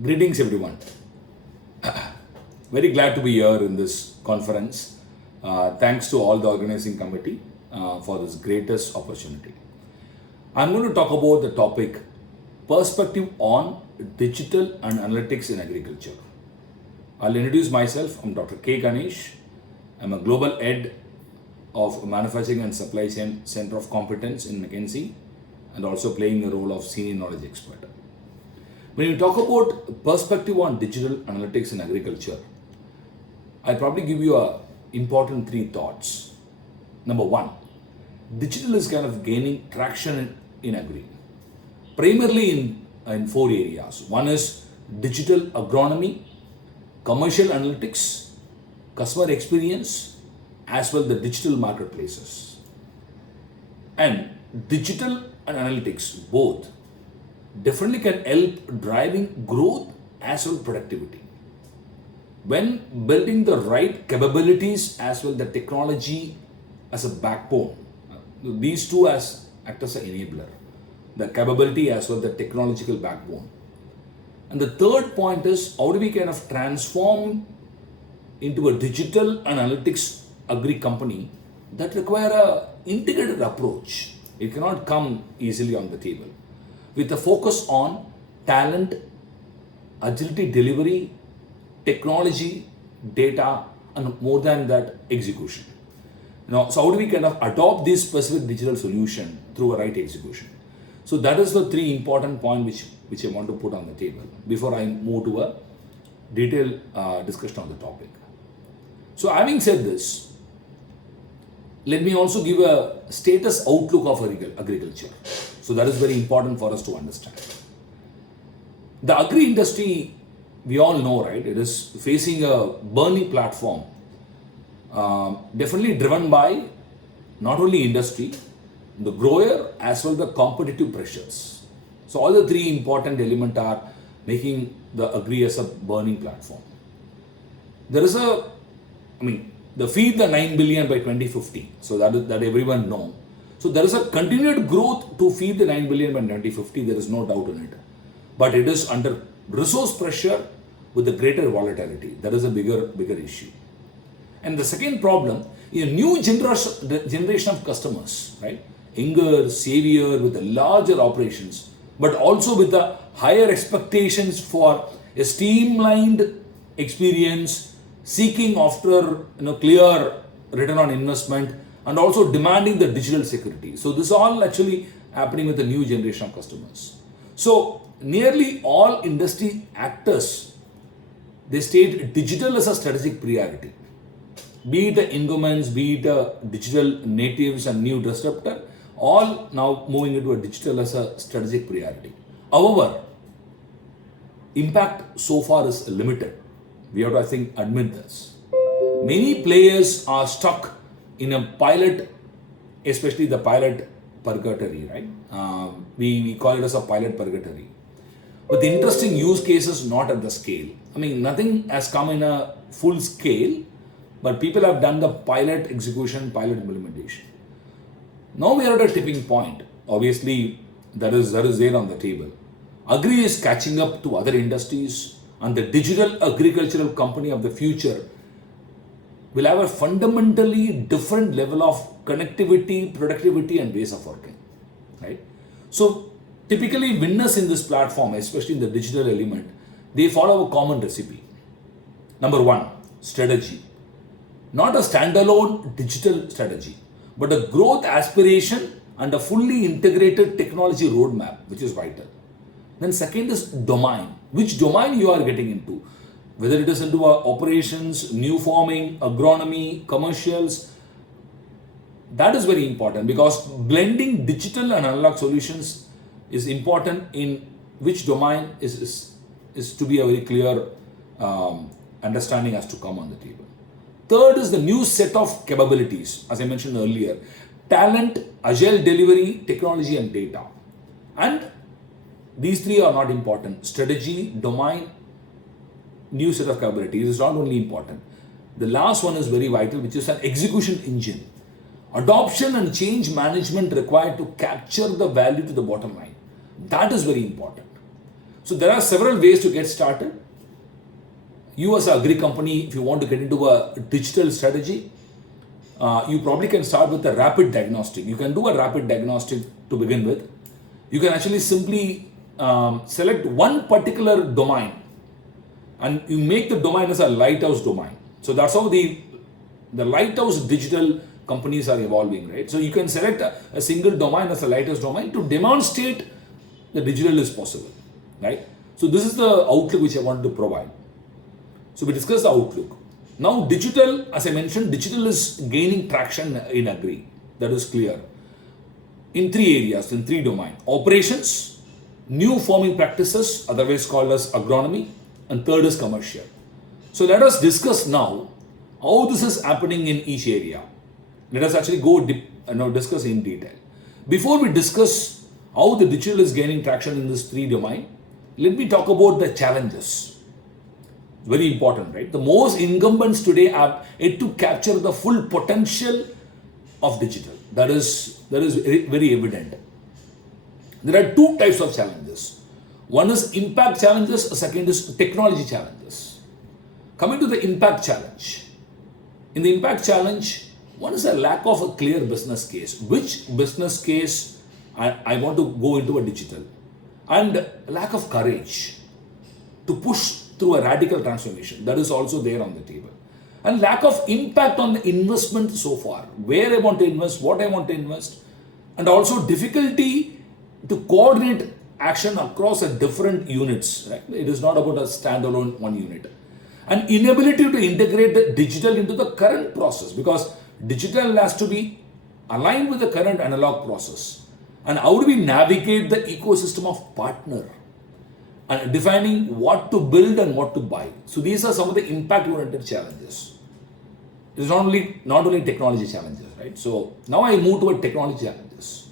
Greetings, everyone. Very glad to be here in this conference. Thanks to all the organizing committee for this greatest opportunity. I'm going to talk about the topic perspective on digital and analytics in agriculture. I'll introduce myself. I'm Dr. K. Ganesh. I'm a global head of Manufacturing and Supply Chain Center of Competence in McKinsey and also playing the role of senior knowledge expert. When you talk about perspective on digital analytics in agriculture, I'll probably give you a important three thoughts. Number one, digital is kind of gaining traction in agri, primarily in four areas. One is digital agronomy, commercial analytics, customer experience, as well the digital marketplaces. And digital and analytics both definitely can help driving growth as well productivity. When building the right capabilities as well the technology as a backbone, these two act as an enabler, the capability as well the technological backbone. And the third point is how do we kind of transform into a digital analytics agri company that require a integrated approach. It cannot come easily on the table. With a focus on talent, agility delivery, technology, data, and more than that, execution. Now, so how do we kind of adopt this specific digital solution through a right execution? So that is the three important points which I want to put on the table before I move to a detailed discussion on the topic. So having said this, let me also give a status outlook of agriculture. So that is very important for us to understand. The agri industry, we all know, right? It is facing a burning platform, definitely driven by not only industry, the grower as well the competitive pressures. So all the three important elements are making the agri as a burning platform. There is the feed the 9 billion by 2050. So that everyone know. So there is a continued growth to feed the 9 billion by 2050. There is no doubt in it. But it is under resource pressure with the greater volatility. That is a bigger issue. And the second problem is a new generation of customers, right? Younger, savior with the larger operations, but also with the higher expectations for a streamlined experience, seeking after clear return on investment, and also demanding the digital security. So this is all actually happening with the new generation of customers. So nearly all industry actors, they state digital as a strategic priority. Be it the incumbents, be it digital natives and new disruptor, all now moving into a digital as a strategic priority. However, impact so far is limited. We have to, I think, admit this. Many players are stuck in a pilot, especially the pilot purgatory, right? We call it as a pilot purgatory. With interesting use cases not at the scale. Nothing has come in a full scale, but people have done the pilot execution, pilot implementation. Now we are at a tipping point. Obviously, that is there on the table. Agri is catching up to other industries, and the digital agricultural company of the future will have a fundamentally different level of connectivity, productivity, and ways of working, right? So typically winners in this platform, especially in the digital element, they follow a common recipe. Number one, strategy. Not a standalone digital strategy, but a growth aspiration and a fully integrated technology roadmap, which is vital. Then second is domain. Which domain you are getting into? Whether it is into operations, new farming, agronomy, commercials. That is very important because blending digital and analog solutions is important in which domain is to be a very clear understanding has to come on the table. Third is the new set of capabilities, as I mentioned earlier. Talent, agile delivery, technology and data. And these three are not important. Strategy, domain, new set of capabilities is not only important. The last one is very vital, which is an execution engine. Adoption and change management required to capture the value to the bottom line. That is very important. So there are several ways to get started. You as an agri company, if you want to get into a digital strategy, you probably can start with a rapid diagnostic. You can do a rapid diagnostic to begin with. You can actually simply select one particular domain and you make the domain as a lighthouse domain. So that's how the lighthouse digital companies are evolving, right? So you can select a single domain as a lighthouse domain to demonstrate the digital is possible, right? So this is the outlook which I wanted to provide. So we discussed the outlook. Now digital, as I mentioned, digital is gaining traction in agri. That is clear. In three areas, in three domains. Operations, new farming practices, otherwise called as agronomy, and third is commercial. So let us discuss now how this is happening in each area. Let us actually go discuss in detail. Before we discuss how the digital is gaining traction in this three domain, let me talk about the challenges. Very important, right? The most incumbents today are yet to capture the full potential of digital. That is very evident. There are two types of challenges. One is impact challenges, the second is technology challenges. Coming to the impact challenge. In the impact challenge, one is a lack of a clear business case. Which business case I want to go into a digital? And lack of courage to push through a radical transformation. That is also there on the table. And lack of impact on the investment so far. Where I want to invest, what I want to invest. And also difficulty to coordinate action across a different units. Right? It is not about a standalone one unit. And inability to integrate the digital into the current process, because digital has to be aligned with the current analog process. And how do we navigate the ecosystem of partner and defining what to build and what to buy. So these are some of the impact-oriented challenges. It's not only technology challenges, right? So now I move toward technology challenges.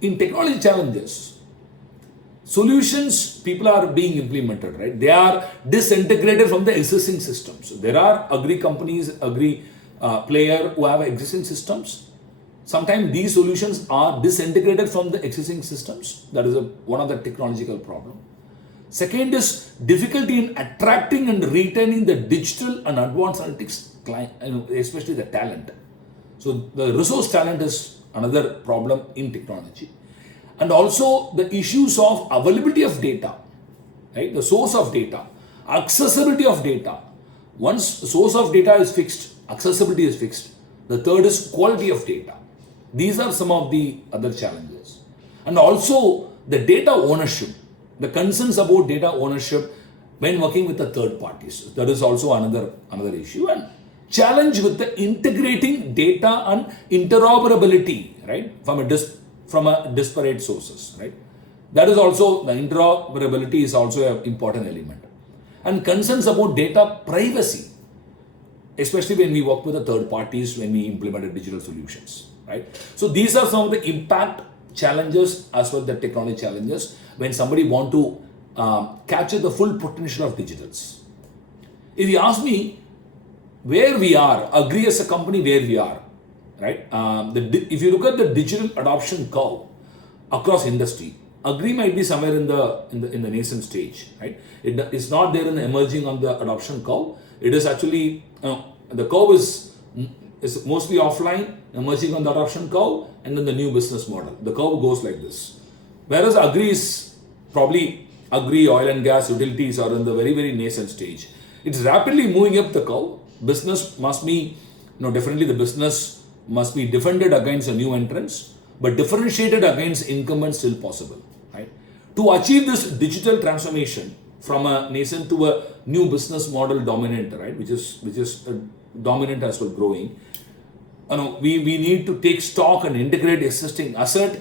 In technology challenges, solutions people are being implemented, right? They are disintegrated from the existing systems. So there are agri companies, agri player who have existing systems. Sometimes these solutions are disintegrated from the existing systems. That is one of the technological problem. Second is difficulty in attracting and retaining the digital and advanced analytics client, especially the talent. So the resource talent is another problem in technology. And also the issues of availability of data, right? The source of data, accessibility of data. Once source of data is fixed, accessibility is fixed. The third is quality of data. These are some of the other challenges. And also the data ownership, the concerns about data ownership when working with the third parties. That is also another issue. And challenge with the integrating data and interoperability, right? From a disparate sources, right? That is also, the interoperability is also an important element. And concerns about data privacy, especially when we work with the third parties, when we implement digital solutions, right? So these are some of the impact challenges as well as the technology challenges when somebody want to capture the full potential of digitals. If you ask me where we are, agri as a company where we are, right? If you look at the digital adoption curve across industry, agri might be somewhere in the nascent stage, right? It's not there in the emerging on the adoption curve. It is actually the curve is mostly offline, emerging on the adoption curve, and then the new business model. The curve goes like this. Whereas agri is probably oil and gas, utilities are in the very, very nascent stage. It's rapidly moving up the curve. Business must be, definitely the business must be defended against a new entrance, but differentiated against incumbents still possible, right? To achieve this digital transformation from a nascent to a new business model dominant, right, which is dominant as well growing, we need to take stock and integrate existing asset,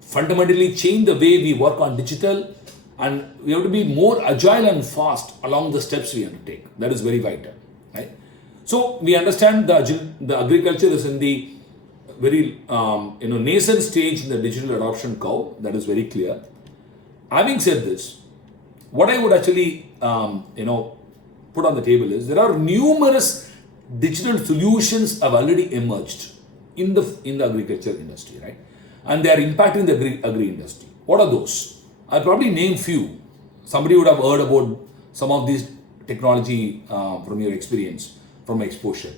fundamentally change the way we work on digital, and we have to be more agile and fast along the steps we undertake. That is very vital, right? So we understand the agriculture is in the very nascent stage in the digital adoption curve. That is very clear. Having said this, what I would actually put on the table is there are numerous digital solutions have already emerged in the agriculture industry, right? And they are impacting the agri industry. What are those? I'll probably name few. somebody would have heard about some of these technology from your experience, from exposure.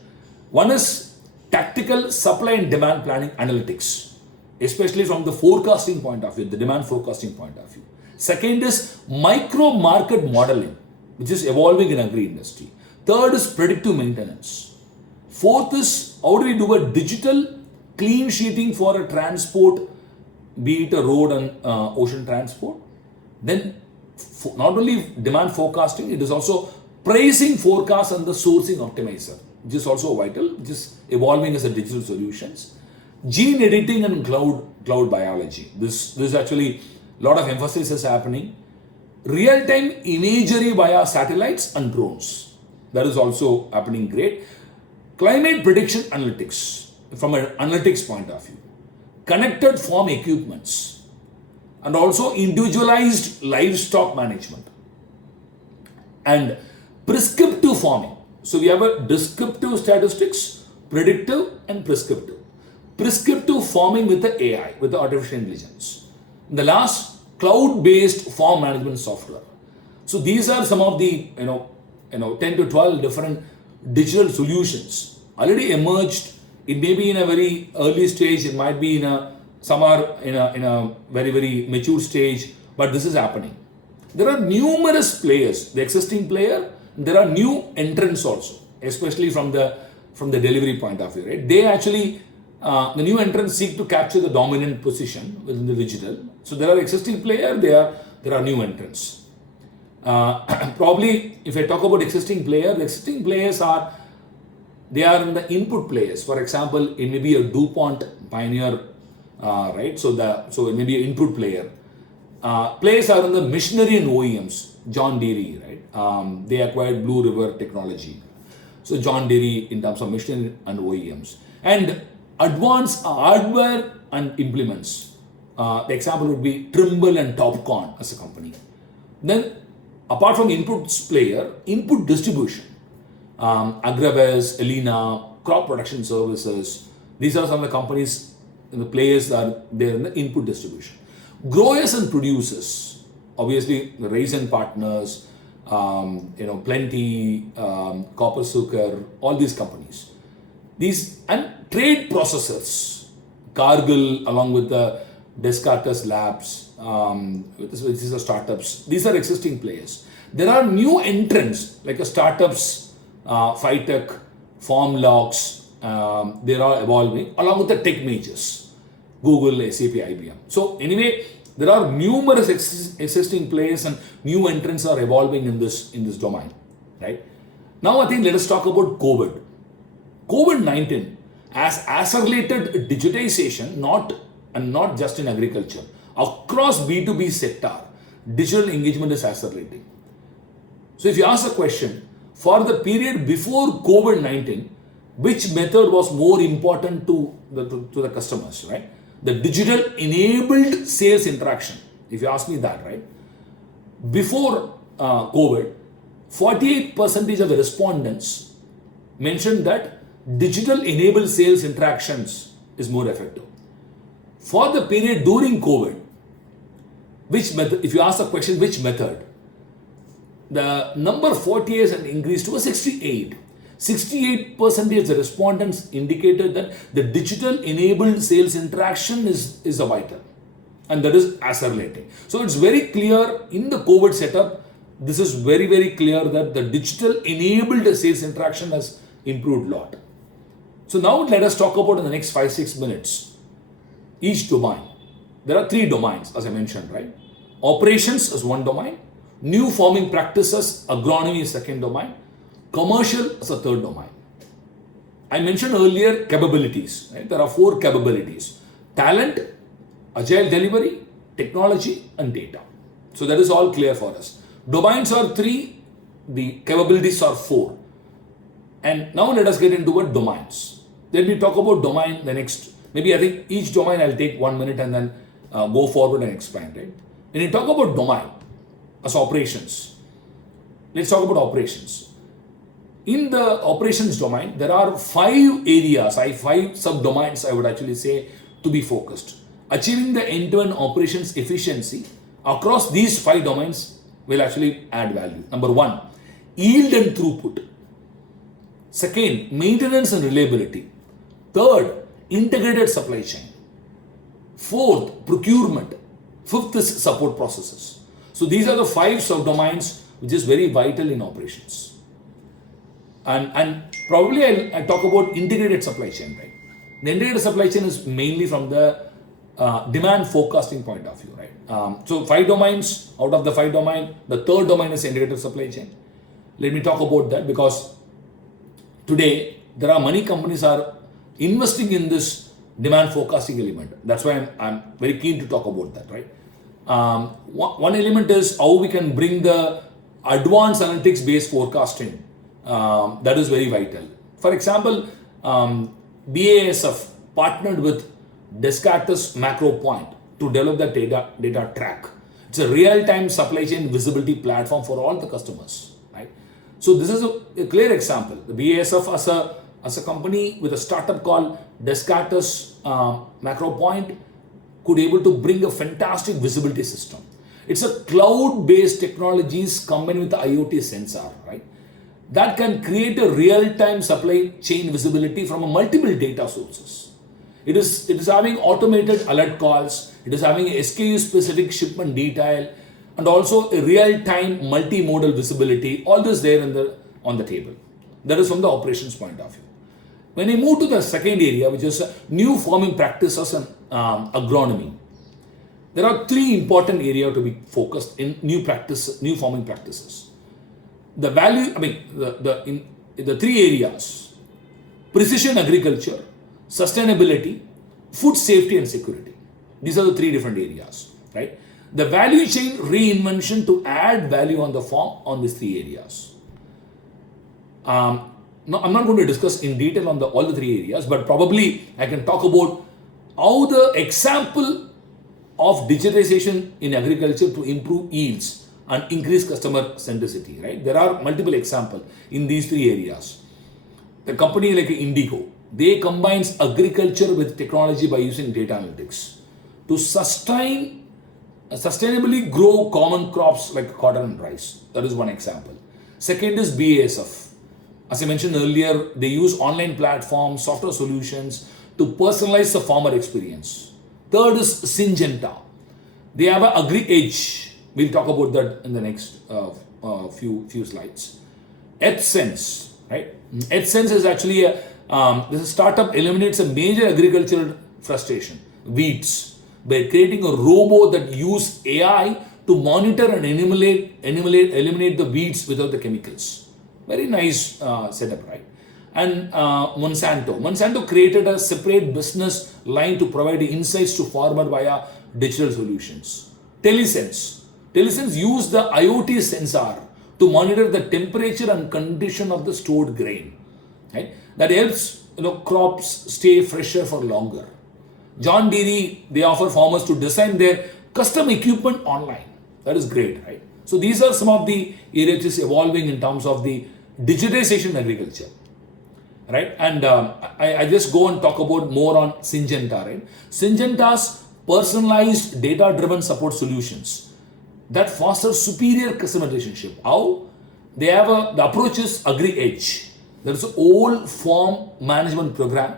One is tactical supply and demand planning analytics, especially from the forecasting point of view, the demand forecasting point of view. Second is micro market modeling, which is evolving in agri industry. Third is predictive maintenance. Fourth is how do we do a digital clean sheeting for a transport, be it a road and ocean transport. Then not only demand forecasting, it is also pricing forecast and the sourcing optimizer, which is also vital, which is evolving as a digital solutions. Gene editing and cloud biology. This actually a lot of emphasis is happening. Real-time imagery via satellites and drones. That is also happening great. Climate prediction analytics from an analytics point of view. Connected farm equipments and also individualized livestock management and prescriptive farming. So we have a descriptive statistics, predictive and prescriptive. Prescriptive farming with the AI, with the artificial intelligence. The last, cloud-based farm management software. So these are some of the 10 to 12 different digital solutions already emerged. It may be in a very early stage, it might be some are in a very, very mature stage, but this is happening. There are numerous players, the existing player, there are new entrants also, especially from the delivery point of view, right? They actually, the new entrants seek to capture the dominant position within the digital. So there are existing players, there are new entrants. Probably, if I talk about existing players, the existing players they are in the input players. For example, it may be a DuPont Pioneer, right? So it may be an input player. Players are in the machinery and OEMs. John Deere, right? They acquired Blue River Technology. So John Deere in terms of machinery and OEMs. And advanced hardware and implements. The example would be Trimble and Topcon as a company. Then, apart from inputs player, input distribution. Agraves, Elena, crop production services. These are some of the companies and the players that are there in the input distribution. Growers and producers, obviously the Raisin Partners, Plenty, Copper Sugar, all these companies. These and trade processors, Cargill along with the Descartes Labs, which is the startups. These are existing players. There are new entrants like a startups, Phytech, Formlogs, they are evolving along with the tech majors, Google, SAP, IBM. So anyway, there are numerous existing players and new entrants are evolving in this domain, right? Now I think let us talk about COVID. COVID-19 has accelerated digitization, not just in agriculture. Across B2B sector, digital engagement is accelerating. So if you ask a question, for the period before COVID-19, which method was more important to the customers, right? The digital enabled sales interaction, if you ask me that, right? Before COVID, 48% of the respondents mentioned that digital enabled sales interactions is more effective. For the period during COVID, which method, if you ask the question, which method, the number 48 has increased to a 68. 68% of the respondents indicated that the digital enabled sales interaction is a vital and that is accelerating. So it's very clear in the COVID setup, this is very, very clear that the digital enabled sales interaction has improved a lot. So now let us talk about in the next 5-6 minutes each domain. There are 3 domains as I mentioned, right? Operations is one domain, new farming practices, agronomy is second domain, commercial is a third domain. I mentioned earlier capabilities, right? There are 4 capabilities: talent, agile delivery, technology and data. So that is all clear for us. Domains are 3, the capabilities are 4. And now let us get into what domains. Then we talk about domain the next, maybe I think each domain I'll take 1 minute and then go forward and explain, right? When you talk about domain as operations, let's talk about operations. In the operations domain, there are 5 areas, 5 subdomains I would actually say to be focused. Achieving the end-to-end operations efficiency across these 5 domains will actually add value. Number one, yield and throughput. Second, maintenance and reliability. Third, integrated supply chain. Fourth, procurement. Fifth is support processes. So these are the 5 subdomains which is very vital in operations. And probably I'll talk about integrated supply chain, right? The integrated supply chain is mainly from the demand forecasting point of view, right? So 5 domains, out of the 5 domain, the third domain is integrated supply chain. Let me talk about that, because today there are many companies are investing in this demand forecasting element. That's why I'm very keen to talk about that, right? One element is how we can bring the advanced analytics based forecasting. That is very vital. For example, BASF partnered with Descartes MacroPoint to develop the data track. It's a real-time supply chain visibility platform for all the customers, right? So this is a clear example. The BASF as a company with a startup called Descartes MacroPoint could able to bring a fantastic visibility system. It's a cloud-based technologies combined with the IoT sensor, right? That can create a real-time supply chain visibility from a multiple data sources. It is having automated alert calls. It is having SKU-specific shipment detail, and also a real-time multimodal visibility. All this there on the table. That is from the operations point of view. When I move to the second area, which is new farming practices and agronomy, there are 3 important areas to be focused in new farming practices. The value, the 3 areas: precision agriculture, sustainability, food safety and security. These are the 3 different areas, right? The value chain reinvention to add value on the farm on these 3 areas. Now, I'm not going to discuss in detail on all the 3 areas, but probably I can talk about how the example of digitization in agriculture to improve yields and increase customer centricity, right? There are multiple examples in these 3 areas. The company like Indigo, they combines agriculture with technology by using data analytics to sustainably grow common crops like cotton and rice. That is one example. Second is BASF. As I mentioned earlier, they use online platforms, software solutions to personalize the farmer experience. Third is Syngenta. They have an Agri Edge. We'll talk about that in the next few slides. EdgeSense, right? EdgeSense is actually this startup eliminates a major agricultural frustration, weeds, by creating a robot that uses AI to monitor and eliminate the weeds without the chemicals. Very nice setup, right? And Monsanto created a separate business line to provide insights to farmer via digital solutions. Telesense used the IoT sensor to monitor the temperature and condition of the stored grain, right? That helps crops stay fresher for longer. John Deere, they offer farmers to design their custom equipment online. That is great, right? So these are some of the areas evolving in terms of the digitization in agriculture, right? And I just go and talk about more on Syngenta, right? Syngenta's personalized data-driven support solutions that foster superior customer relationship. How? They have the approach is Agri Edge. There is an old farm management program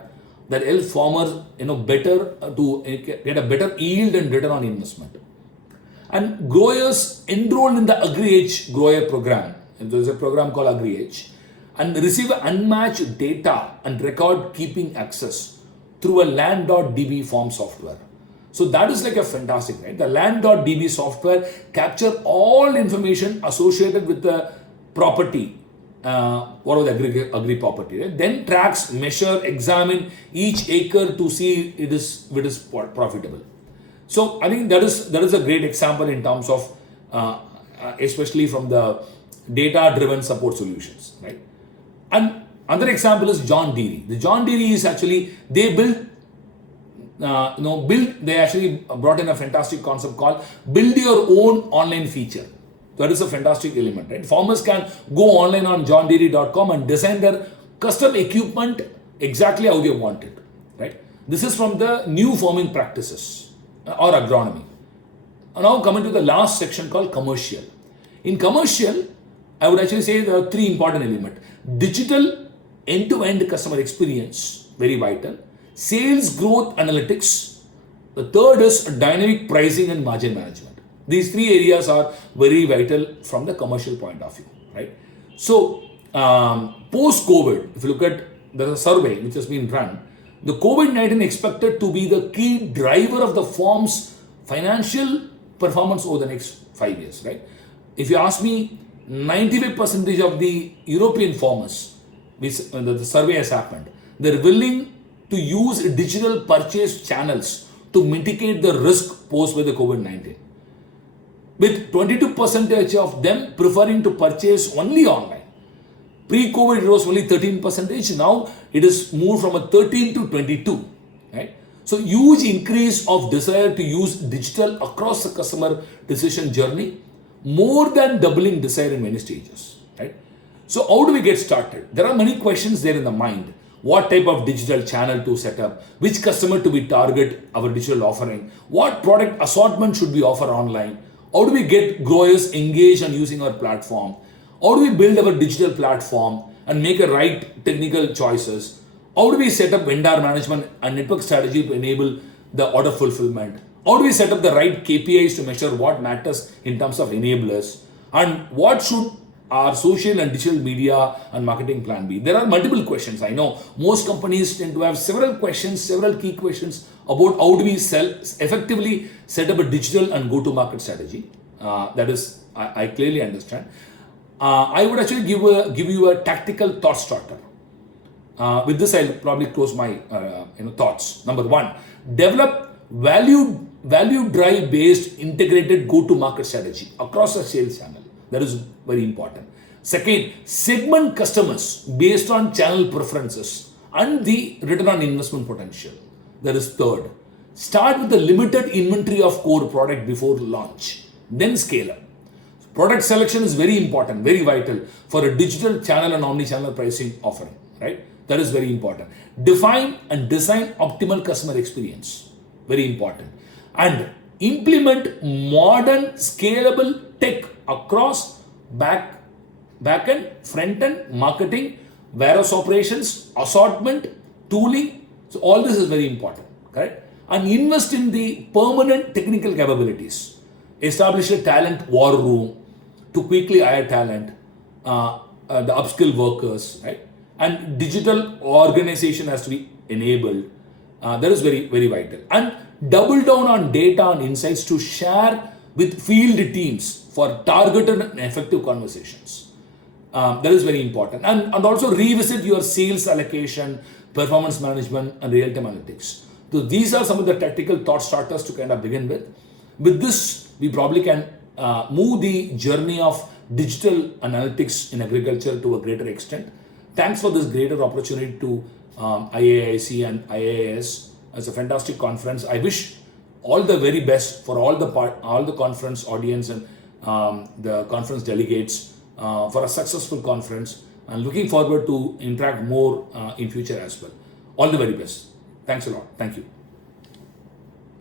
that helps farmers better to get a better yield and return on investment. And growers enrolled in the Agri Edge grower program. And there is a program called Agri Edge, and receive unmatched data and record keeping access through a land.db farm software. So that is like a fantastic, right? The land.db software capture all information associated with the property, whatever the agri property, right? Then tracks, measure, examine each acre to see it is profitable. So I think that is a great example in terms of especially from the data-driven support solutions, right? And another example is John Deere. The John Deere is actually they actually brought in a fantastic concept called build your own online feature. That is a fantastic element, right? Farmers can go online on johndeere.com and design their custom equipment exactly how they want it, right? This is from the new farming practices or agronomy. And now coming to the last section called commercial. In commercial, I would actually say there are three important elements. Digital end-to-end customer experience, very vital. Sales growth analytics. The third is dynamic pricing and margin management. These three areas are very vital from the commercial point of view, right? So, post-COVID, if you look at the survey which has been run, the COVID-19 expected to be the key driver of the firm's financial performance over the next 5 years, right? If you ask me, 95% of the European farmers, which the survey has happened, they're willing to use digital purchase channels to mitigate the risk posed by the COVID-19. With 22% of them preferring to purchase only online. Pre-COVID it was only 13%, now it is moved from a 13 to 22, right? So huge increase of desire to use digital across the customer decision journey, more than doubling desire in many stages, right? So how do we get started? There are many questions there in the mind. What type of digital channel to set up? Which customer to be target our digital offering? What product assortment should we offer online? How do we get growers engaged on using our platform? How do we build our digital platform and make a right technical choices? How do we set up vendor management and network strategy to enable the order fulfillment? How do we set up the right KPIs to measure what matters in terms of enablers? And what should our social and digital media and marketing plan be? There are multiple questions. I know most companies tend to have several questions, several key questions about how do we effectively set up a digital and go-to-market strategy. That is, I clearly understand. I would actually give you a tactical thought starter. With this, I'll probably close my thoughts. Number one, develop value drive based integrated go-to-market strategy across a sales channel. That is very important. Second, segment customers based on channel preferences and the return on investment potential. That is third. Start with the limited inventory of core product before launch, then scale up. Product selection is very important, very vital for a digital channel and omni-channel pricing offering, right? That is very important. Define and design optimal customer experience, very important. And implement modern scalable tech across back-end, front-end, marketing, warehouse operations, assortment, tooling. So all this is very important, correct? And invest in the permanent technical capabilities. Establish a talent war room to quickly hire talent, the upskill workers, right? And digital organization has to be enabled. That is very, very vital. And double down on data and insights to share with field teams for targeted and effective conversations. That is very important. And also revisit your sales allocation, performance management, and real-time analytics. So these are some of the tactical thought starters to kind of begin with. With this, we probably can move the journey of digital analytics in agriculture to a greater extent. Thanks for this greater opportunity to IAIC and IAIS. It's a fantastic conference. I wish all the very best for all the conference audience and the conference delegates for a successful conference, and looking forward to interact more in future as well. All the very best. Thanks a lot. Thank you.